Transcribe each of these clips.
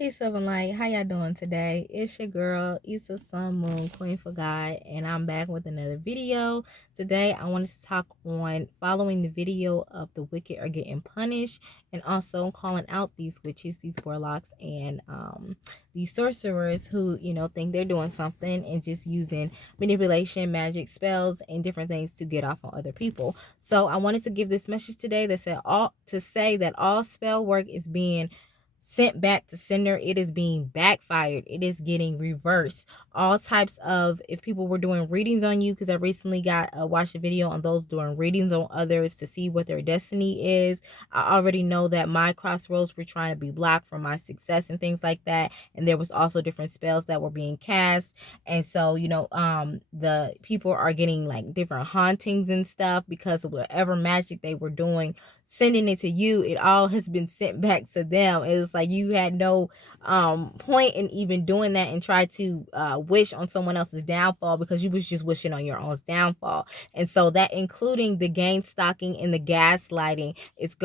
Peace of and light. How y'all doing today? It's your girl, Issa Sun Moon, Queen for God, and I'm back with another video. Today, I wanted to talk on following the video of the wicked are getting punished, and also calling out these witches, these warlocks, and these sorcerers who, think they're doing something and just using manipulation, magic, spells, and different things to get off on other people. So I wanted to give this message today that said to say that all spell work is being sent back to sender. It is being backfired. It is getting reversed. All types of, if people were doing readings on you, because I recently got watched a video on those doing readings on others to see what their destiny is. I already know that my crossroads were trying to be blocked from my success and things like that, and there was also different spells that were being cast. And so the people are getting like different hauntings and stuff because of whatever magic they were doing, sending it to you. It all has been sent back to them. It's like you had no point in even doing that and try to wish on someone else's downfall, because you was just wishing on your own downfall. And so that, including the gain stalking and the gaslighting, it's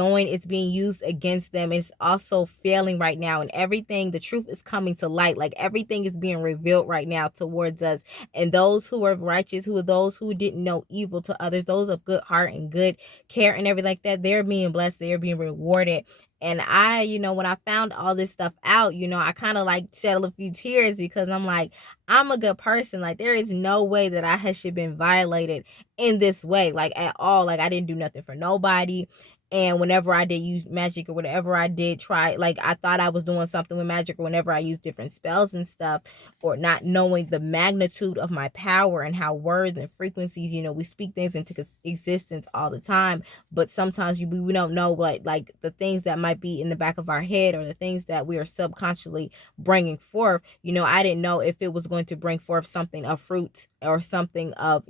being used against them. It's also failing right now, and everything, the truth is coming to light. Like everything is being revealed right now towards us, and those who are righteous, who are those who didn't know evil to others, those of good heart and good care and everything like that, they're being blessed, they're being rewarded. And I, when I found all this stuff out, I kind of like shed a few tears, because I'm like, I'm a good person. Like, there is no way that I should been violated in this way, like at all. Like, I didn't do nothing for nobody. And whenever I did use magic, or whatever I did try, like I thought I was doing something with magic, or whenever I used different spells and stuff, or not knowing the magnitude of my power and how words and frequencies, we speak things into existence all the time. But sometimes we don't know like the things that might be in the back of our head, or the things that we are subconsciously bringing forth. I didn't know if it was going to bring forth something of fruit or something of,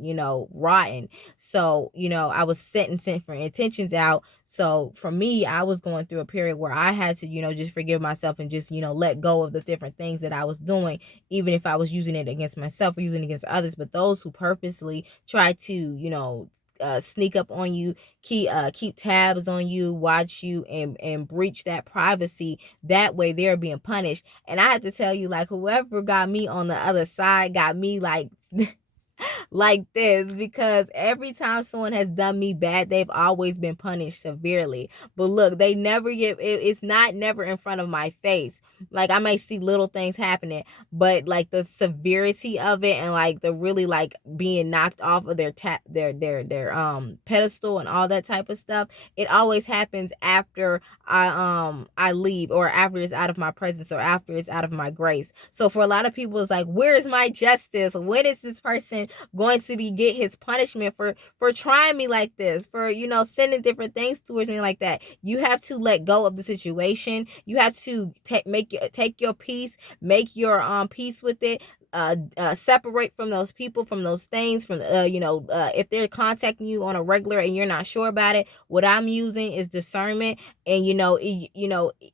rotten. So, I was setting different intentions out. So for me, I was going through a period where I had to, just forgive myself and just, let go of the different things that I was doing, even if I was using it against myself or using it against others. But those who purposely try to, sneak up on you, keep tabs on you, watch you, and breach that privacy, that way they're being punished. And I have to tell you, like, whoever got me on the other side got me like like this, because every time someone has done me bad, they've always been punished severely. But look, they never get it's not never in front of my face. Like, I might see little things happening, but like the severity of it, and like the really like being knocked off of their pedestal and all that type of stuff, it always happens after I leave, or after it's out of my presence, or after it's out of my grace. So for a lot of people, it's like, where is my justice? When is this person going to get his punishment for trying me like this, for sending different things towards me like that? You have to let go of the situation. You have to take your peace, make your peace with it. Separate from those people, from those things, from if they're contacting you on a regular and you're not sure about it, what I'm using is discernment. And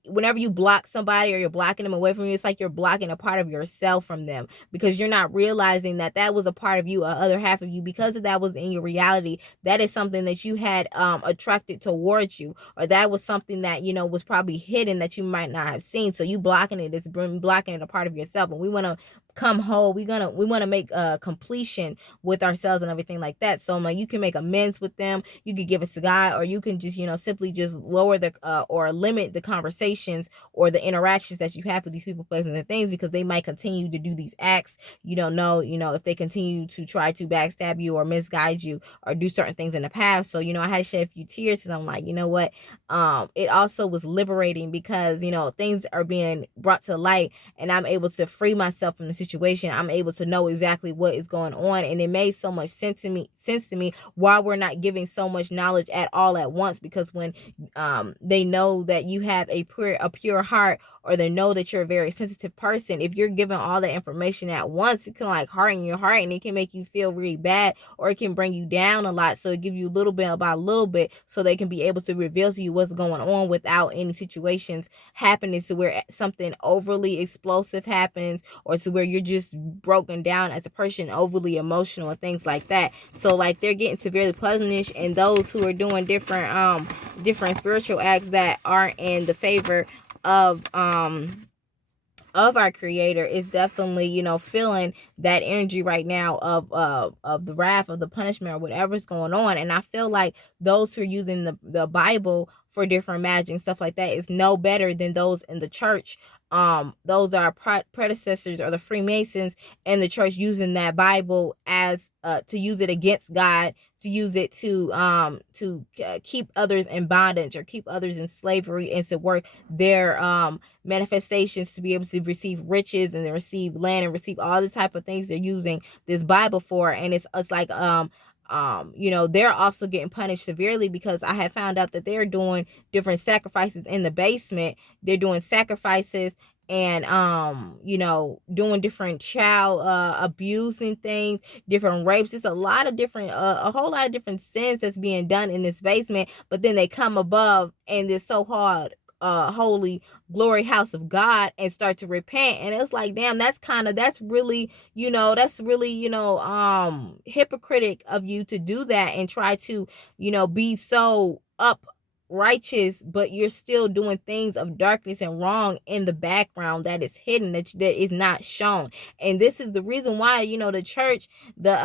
whenever you block somebody, or you're blocking them away from you, it's like you're blocking a part of yourself from them, because you're not realizing that that was a part of you, a other half of you, because of that was in your reality. That is something that you had attracted towards you, or that was something that was probably hidden that you might not have seen. So you blocking it is blocking it a part of yourself. And we want to come whole. We want to make completion with ourselves and everything like that. So you can make amends with them, you could give it to God, or you can just simply just lower the or limit the conversations or the interactions that you have with these people, places, and things, because they might continue to do these acts. You don't know if they continue to try to backstab you or misguide you or do certain things in the past. So I had to shed a few tears, because I'm like, what, it also was liberating, because things are being brought to light, and I'm able to free myself from the situation. I'm able to know exactly what is going on, and it made so much sense to me while we're not giving so much knowledge at all at once. Because when they know that you have a pure heart, or they know that you're a very sensitive person, if you're giving all the information at once, it can like harden your heart, and it can make you feel really bad, or it can bring you down a lot. So it gives you a little bit by a little bit, so they can be able to reveal to you what's going on without any situations happening to where something overly explosive happens, or to where you're just broken down as a person, overly emotional and things like that. So like, they're getting severely punished, and those who are doing different spiritual acts that aren't in the favor of of our creator is definitely, you know, feeling that energy right now of the wrath, of the punishment, or whatever's going on. And I feel like those who are using the Bible for different magic and stuff like that is no better than those in the church. Those are predecessors, or the Freemasons in the church, using that Bible as to use it against God, to use it to keep others in bondage, or keep others in slavery, and to work their manifestations, to be able to receive riches and receive land and receive all the type of things they're using this Bible for. And it's like you know, they're also getting punished severely, because I have found out that they're doing different sacrifices in the basement. They're doing sacrifices, and you know, doing different child abuse and things, different rapes. It's a lot of different a whole lot of different sins that's being done in this basement. But then they come above in this so hard holy glory house of God, and start to repent. And it's like, damn, that's really, you know, hypocritic of you to do that, and try to, you know, be so up righteous, but you're still doing things of darkness and wrong in the background that is hidden, that is not shown. And this is the reason why, you know, the church, the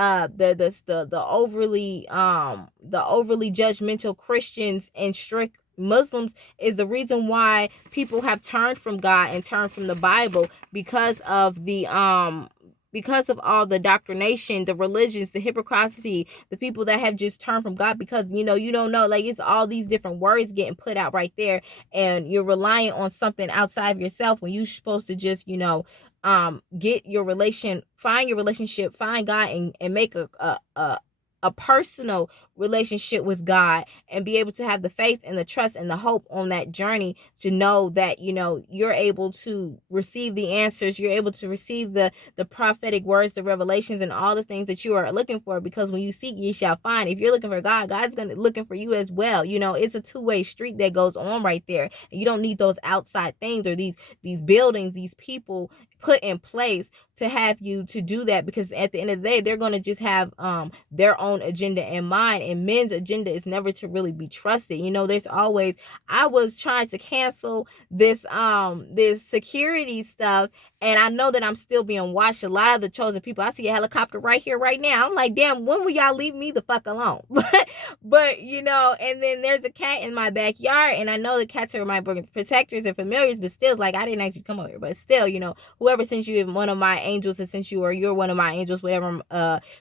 overly judgmental Christians and strict Muslims is the reason why people have turned from God and turned from the Bible, because of all the doctrination, the religions, the hypocrisy, the people that have just turned from God, because, you know, you don't know, like, it's all these different words getting put out right there, and you're relying on something outside of yourself, when you're supposed to just, you know, find your relationship, find God, and make a personal relationship with God, and be able to have the faith and the trust and the hope on that journey, to know that, you know, you're able to receive the answers, you're able to receive the prophetic words, the revelations, and all the things that you are looking for. Because when you seek, ye shall find. If you're looking for God, God's gonna looking for you as well. You know, it's a two-way street that goes on right there. And you don't need those outside things, or these buildings, these people put in place to have you to do that, because at the end of the day, they're going to just have their own agenda in mind, and men's agenda is never to really be trusted. You know, there's always, I was trying to cancel this security stuff, and I know that I'm still being watched. A lot of the chosen people, I see a helicopter right here right now, I'm like, damn, when will y'all leave me the fuck alone? But you know, and then there's a cat in my backyard, and I know the cats are my protectors and familiars, but still, it's like, I didn't actually come over here, but still, you know, whoever sent you, one of my angels has sent you, or you're one of my angels, whatever,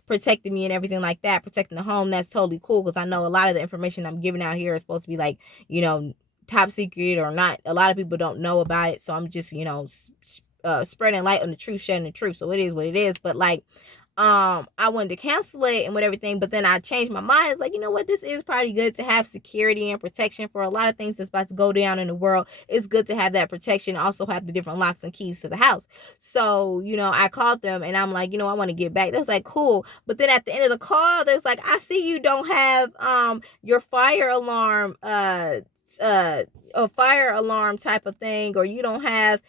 protecting me and everything like that, protecting the home, that's totally cool, because I know a lot of the information I'm giving out here is supposed to be like, you know, top secret, or not. A lot of people don't know about it, so I'm just, you know, spreading light on the truth, sharing the truth. So it is what it is. But like, I wanted to cancel it and what everything, but then I changed my mind. It's like, you know what, this is probably good to have security and protection for a lot of things that's about to go down in the world. It's good to have that protection, also have the different locks and keys to the house. So, you know, I called them, and I'm like, you know, I want to get back. That's like, cool. But then at the end of the call, there's like, I see you don't have your fire alarm a fire alarm type of thing, or you don't have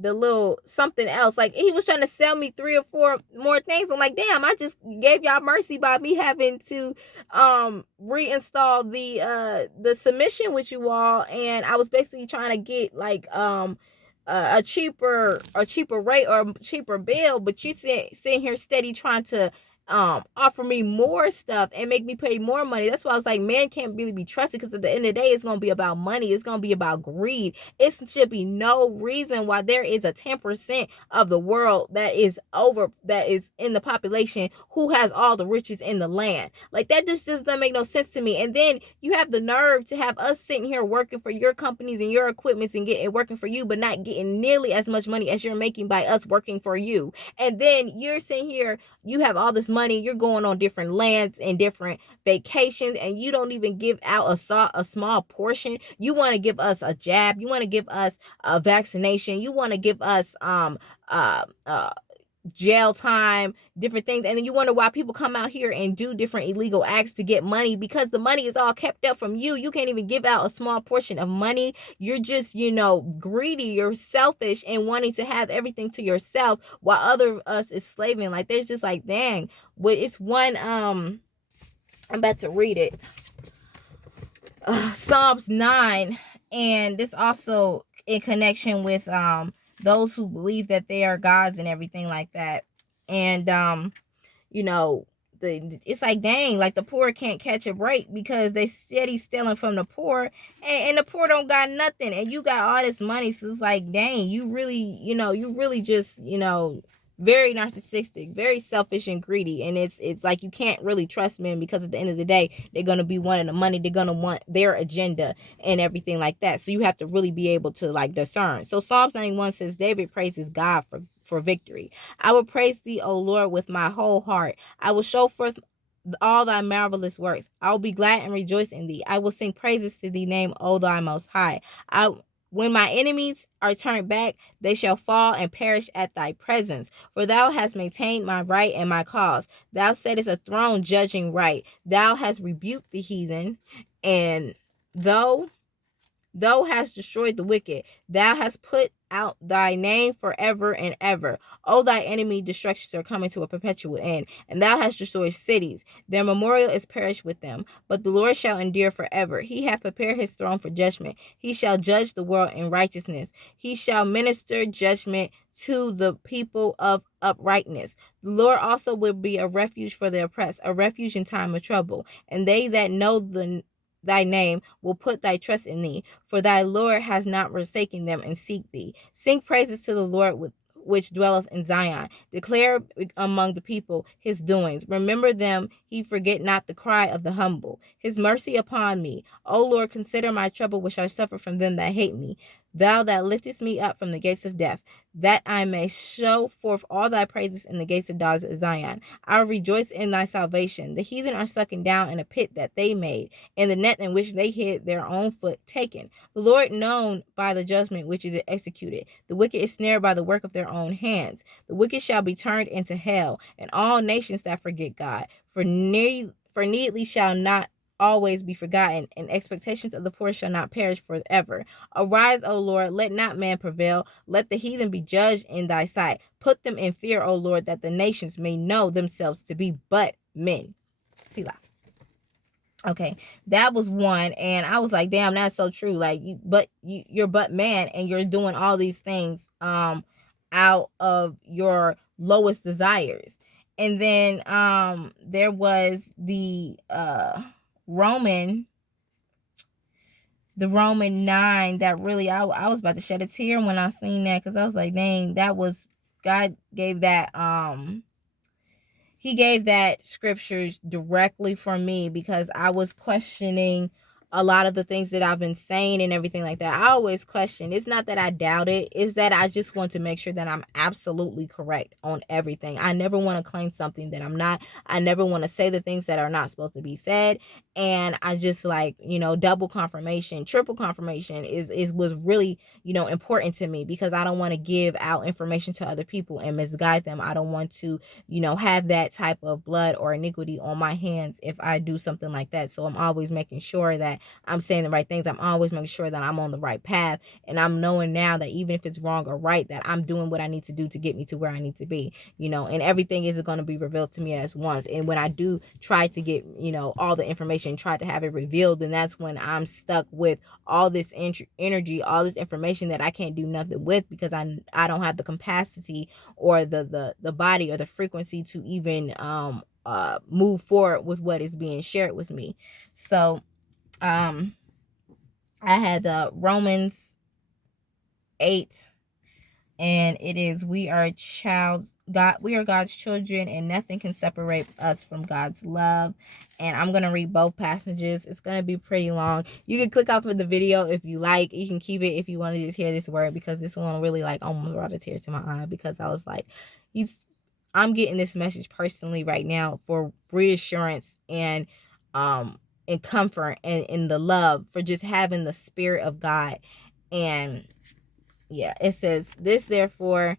the little something else. Like, he was trying to sell me 3 or 4 more things. I'm like, damn, I just gave y'all mercy by me having to reinstall the submission with you all, and I was basically trying to get like a cheaper rate, or a cheaper bill, but you sitting here steady trying to offer me more stuff and make me pay more money. That's why I was like, man can't really be trusted, because at the end of the day, it's going to be about money. It's going to be about greed. It should be no reason why there is a 10% of the world that is in the population who has all the riches in the land. Like, that just doesn't make no sense to me. And then you have the nerve to have us sitting here working for your companies and your equipments and working for you, but not getting nearly as much money as you're making by us working for you. And then you're sitting here, you have all this money, you're going on different lands and different vacations, and you don't even give out a small portion. You want to give us a jab, you want to give us a vaccination, you want to give us uh jail time, different things, and then you wonder why people come out here and do different illegal acts to get money, because the money is all kept up from you. You can't even give out a small portion of money. You're just, you know, greedy, you're selfish, and wanting to have everything to yourself, while other us is slaving. Like, there's just like, dang. But it's one, I'm about to read it, Psalms 9, and this also in connection with those who believe that they are gods and everything like that. And you know, it's like, dang, like the poor can't catch a break because they steady stealing from the poor, and the poor don't got nothing, and you got all this money. So it's like, dang, you really, you really just, very narcissistic, very selfish and greedy. And it's like you can't really trust men, because at the end of the day, they're gonna be wanting the money, they're gonna want their agenda and everything like that. So you have to really be able to like discern. So Psalms 91 says, David praises God for victory. I will praise thee, O Lord, with my whole heart. I will show forth all thy marvelous works. I will be glad and rejoice in thee. I will sing praises to thee name, O thy most high. When my enemies are turned back, they shall fall and perish at thy presence. For thou hast maintained my right and my cause. Thou settest a throne judging right. Thou hast rebuked the heathen, and thou hast destroyed the wicked. Thou hast put out thy name forever and ever. O thy enemy destructions are coming to a perpetual end, and thou hast destroyed cities. Their memorial is perished with them, but the Lord shall endure forever. He hath prepared his throne for judgment. He shall judge the world in righteousness. He shall minister judgment to the people of uprightness. The Lord also will be a refuge for the oppressed, a refuge in time of trouble. And they that know thy name will put thy trust in thee, for thy Lord has not forsaken them and seek thee. Sing praises to the Lord which dwelleth in Zion. Declare among the people his doings. Remember them, he forget not the cry of the humble. His mercy upon me. O Lord, consider my trouble which I suffer from them that hate me. Thou that liftest me up from the gates of death, that I may show forth all thy praises in the gates of daughters of Zion. I will rejoice in thy salvation. The heathen are sucking down in a pit that they made, in the net in which they hid their own foot taken. The Lord known by the judgment which is executed. The wicked is snared by the work of their own hands. The wicked shall be turned into hell, and all nations that forget God. For needly shall not always be forgotten, and expectations of the poor shall not perish forever. Arise, O Lord, let not man prevail. Let the heathen be judged in thy sight. Put them in fear, O Lord, that the nations may know themselves to be but men. Selah. Okay, that was one, and I was like, damn, that's so true. Like, you're but man, and you're doing all these things out of your lowest desires. And then there was Roman Roman 9 that really, I was about to shed a tear when I seen that, because I was like, dang, that was, God gave that he gave that scriptures directly for me, because I was questioning a lot of the things that I've been saying and everything like that. I always question. It's not that I doubt it. It's that I just want to make sure that I'm absolutely correct on everything. I never want to claim something that I'm not. I never want to say the things that are not supposed to be said. And I just like, double confirmation, triple confirmation was really, important to me, because I don't want to give out information to other people and misguide them. I don't want to have that type of blood or iniquity on my hands if I do something like that. So I'm always making sure that I'm saying the right things. I'm always making sure that I'm on the right path. And I'm knowing now that even if it's wrong or right, that I'm doing what I need to do to get me to where I need to be, and everything isn't going to be revealed to me as once. And when I do try to get, all the information, try to have it revealed, then that's when I'm stuck with all this energy, all this information that I can't do nothing with, because I don't have the capacity or the body or the frequency to even move forward with what is being shared with me. So I had Romans 8, and it is, we are God's children, and nothing can separate us from God's love. And I'm gonna read both passages. It's gonna be pretty long. You can click off of the video if you like. You can keep it if you want to just hear this word, because this one really like almost brought a tear to my eye, because I was like, I'm getting this message personally right now for reassurance and comfort and in the love, for just having the Spirit of God. And yeah, it says, this therefore